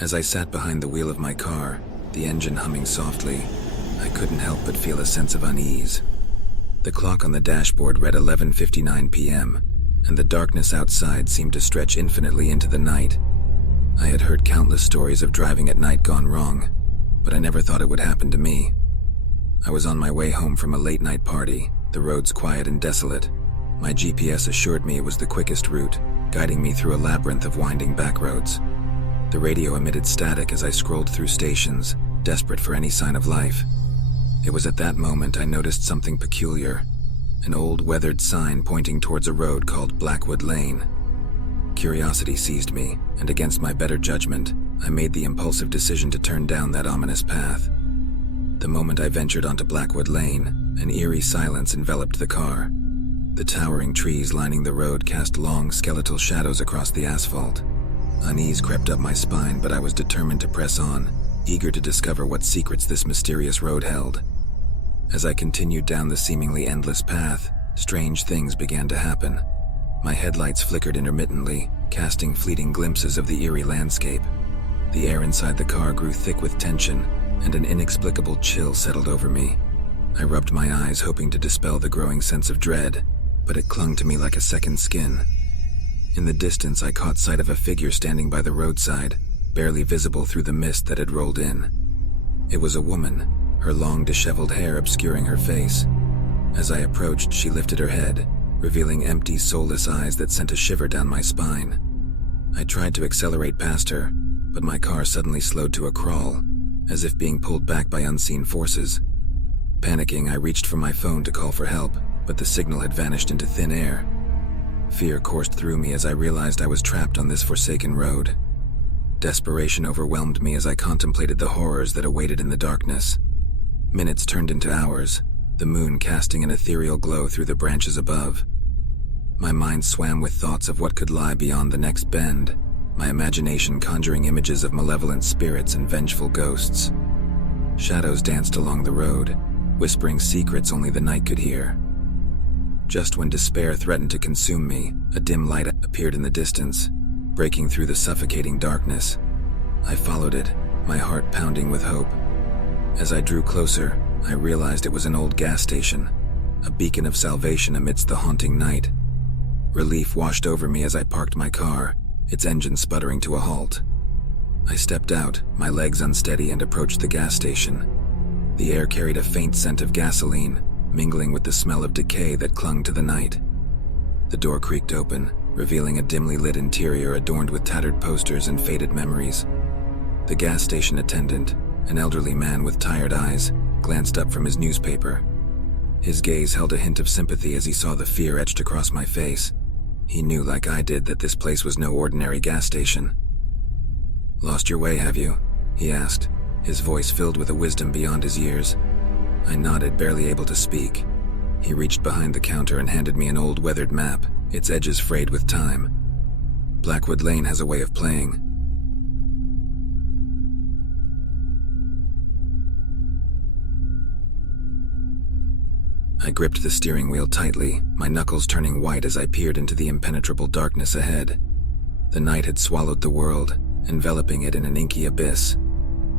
As I sat behind the wheel of my car, the engine humming softly, I couldn't help but feel a sense of unease. The clock on the dashboard read 11:59 p.m., and the darkness outside seemed to stretch infinitely into the night. I had heard countless stories of driving at night gone wrong, but I never thought it would happen to me. I was on my way home from a late-night party, the roads quiet and desolate. My GPS assured me it was the quickest route, guiding me through a labyrinth of winding back roads. The radio emitted static as I scrolled through stations, desperate for any sign of life. It was at that moment I noticed something peculiar, an old weathered sign pointing towards a road called Blackwood Lane. Curiosity seized me, and against my better judgment, I made the impulsive decision to turn down that ominous path. The moment I ventured onto Blackwood Lane, an eerie silence enveloped the car. The towering trees lining the road cast long skeletal shadows across the asphalt. Unease crept up my spine, but I was determined to press on, eager to discover what secrets this mysterious road held. As I continued down the seemingly endless path, strange things began to happen. My headlights flickered intermittently, casting fleeting glimpses of the eerie landscape. The air inside the car grew thick with tension, and an inexplicable chill settled over me. I rubbed my eyes, hoping to dispel the growing sense of dread, but it clung to me like a second skin. In the distance, I caught sight of a figure standing by the roadside, barely visible through the mist that had rolled in. It was a woman, her long disheveled hair obscuring her face. As I approached, she lifted her head, revealing empty, soulless eyes that sent a shiver down my spine. I tried to accelerate past her, but my car suddenly slowed to a crawl, as if being pulled back by unseen forces. Panicking, I reached for my phone to call for help, but the signal had vanished into thin air. Fear coursed through me as I realized I was trapped on this forsaken road. Desperation overwhelmed me as I contemplated the horrors that awaited in the darkness. Minutes turned into hours, the moon casting an ethereal glow through the branches above. My mind swam with thoughts of what could lie beyond the next bend, my imagination conjuring images of malevolent spirits and vengeful ghosts. Shadows danced along the road, whispering secrets only the night could hear. Just when despair threatened to consume me, a dim light appeared in the distance, breaking through the suffocating darkness. I followed it, my heart pounding with hope. As I drew closer, I realized it was an old gas station, a beacon of salvation amidst the haunting night. Relief washed over me as I parked my car, its engine sputtering to a halt. I stepped out, my legs unsteady, and approached the gas station. The air carried a faint scent of gasoline, mingling with the smell of decay that clung to the night. The door creaked open, revealing a dimly lit interior adorned with tattered posters and faded memories. The gas station attendant, an elderly man with tired eyes, glanced up from his newspaper. His gaze held a hint of sympathy as he saw the fear etched across my face. He knew, like I did, that this place was no ordinary gas station. "Lost your way, have you?" he asked, his voice filled with a wisdom beyond his years. I nodded, barely able to speak. He reached behind the counter and handed me an old weathered map, its edges frayed with time. "Blackwood Lane has a way of playing." I gripped the steering wheel tightly, my knuckles turning white as I peered into the impenetrable darkness ahead. The night had swallowed the world, enveloping it in an inky abyss.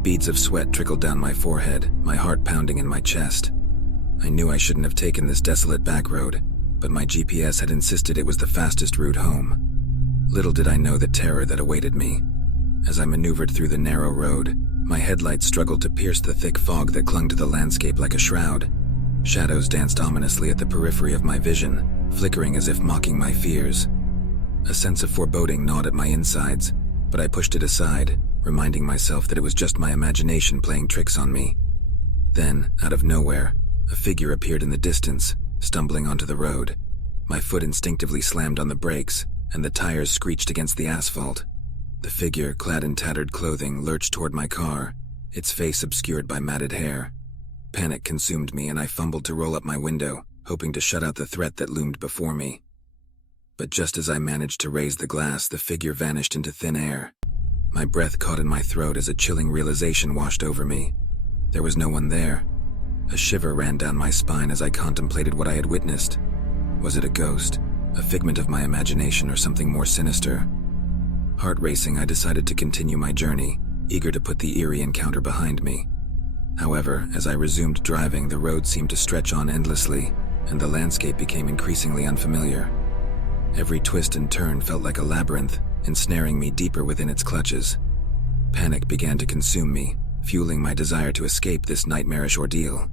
Beads of sweat trickled down my forehead, my heart pounding in my chest. I knew I shouldn't have taken this desolate back road, but my GPS had insisted it was the fastest route home. Little did I know the terror that awaited me. As I maneuvered through the narrow road, my headlights struggled to pierce the thick fog that clung to the landscape like a shroud. Shadows danced ominously at the periphery of my vision, flickering as if mocking my fears. A sense of foreboding gnawed at my insides, but I pushed it aside, reminding myself that it was just my imagination playing tricks on me. Then, out of nowhere, a figure appeared in the distance, stumbling onto the road. My foot instinctively slammed on the brakes, and the tires screeched against the asphalt. The figure, clad in tattered clothing, lurched toward my car, its face obscured by matted hair. Panic consumed me, and I fumbled to roll up my window, hoping to shut out the threat that loomed before me. But just as I managed to raise the glass, the figure vanished into thin air. My breath caught in my throat as a chilling realization washed over me. There was no one there. A shiver ran down my spine as I contemplated what I had witnessed. Was it a ghost, a figment of my imagination, or something more sinister? Heart racing, I decided to continue my journey, eager to put the eerie encounter behind me. However, as I resumed driving, the road seemed to stretch on endlessly, and the landscape became increasingly unfamiliar. Every twist and turn felt like a labyrinth, ensnaring me deeper within its clutches. Panic began to consume me, fueling my desire to escape this nightmarish ordeal.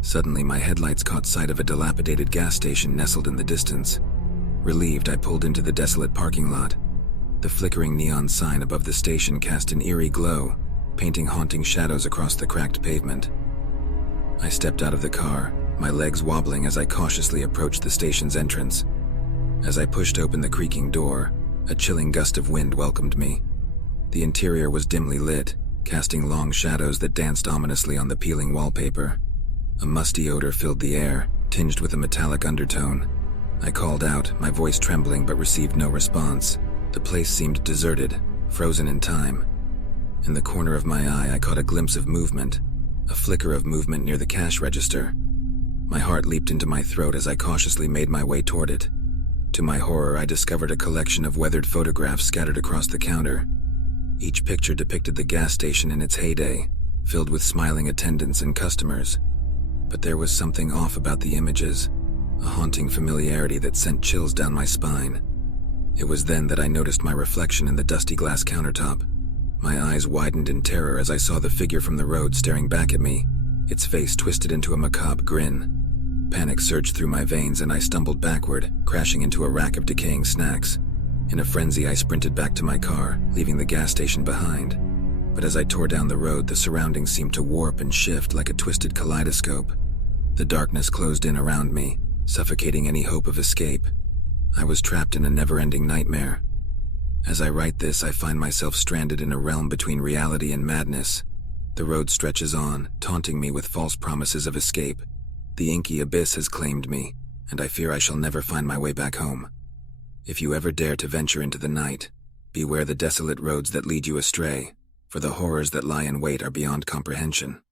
Suddenly, my headlights caught sight of a dilapidated gas station nestled in the distance. Relieved, I pulled into the desolate parking lot. The flickering neon sign above the station cast an eerie glow, painting haunting shadows across the cracked pavement. I stepped out of the car, my legs wobbling as I cautiously approached the station's entrance. As I pushed open the creaking door, a chilling gust of wind welcomed me. The interior was dimly lit, casting long shadows that danced ominously on the peeling wallpaper. A musty odor filled the air, tinged with a metallic undertone. I called out, my voice trembling, but received no response. The place seemed deserted, frozen in time. In the corner of my eye, I caught a glimpse of movement, a flicker of movement near the cash register. My heart leaped into my throat as I cautiously made my way toward it. To my horror, I discovered a collection of weathered photographs scattered across the counter. Each picture depicted the gas station in its heyday, filled with smiling attendants and customers. But there was something off about the images, a haunting familiarity that sent chills down my spine. It was then that I noticed my reflection in the dusty glass countertop. My eyes widened in terror as I saw the figure from the road staring back at me, its face twisted into a macabre grin. Panic surged through my veins and I stumbled backward, crashing into a rack of decaying snacks. In a frenzy, I sprinted back to my car, leaving the gas station behind. But as I tore down the road, the surroundings seemed to warp and shift like a twisted kaleidoscope. The darkness closed in around me, suffocating any hope of escape. I was trapped in a never-ending nightmare. As I write this, I find myself stranded in a realm between reality and madness. The road stretches on, taunting me with false promises of escape. The inky abyss has claimed me, and I fear I shall never find my way back home. If you ever dare to venture into the night, beware the desolate roads that lead you astray, for the horrors that lie in wait are beyond comprehension.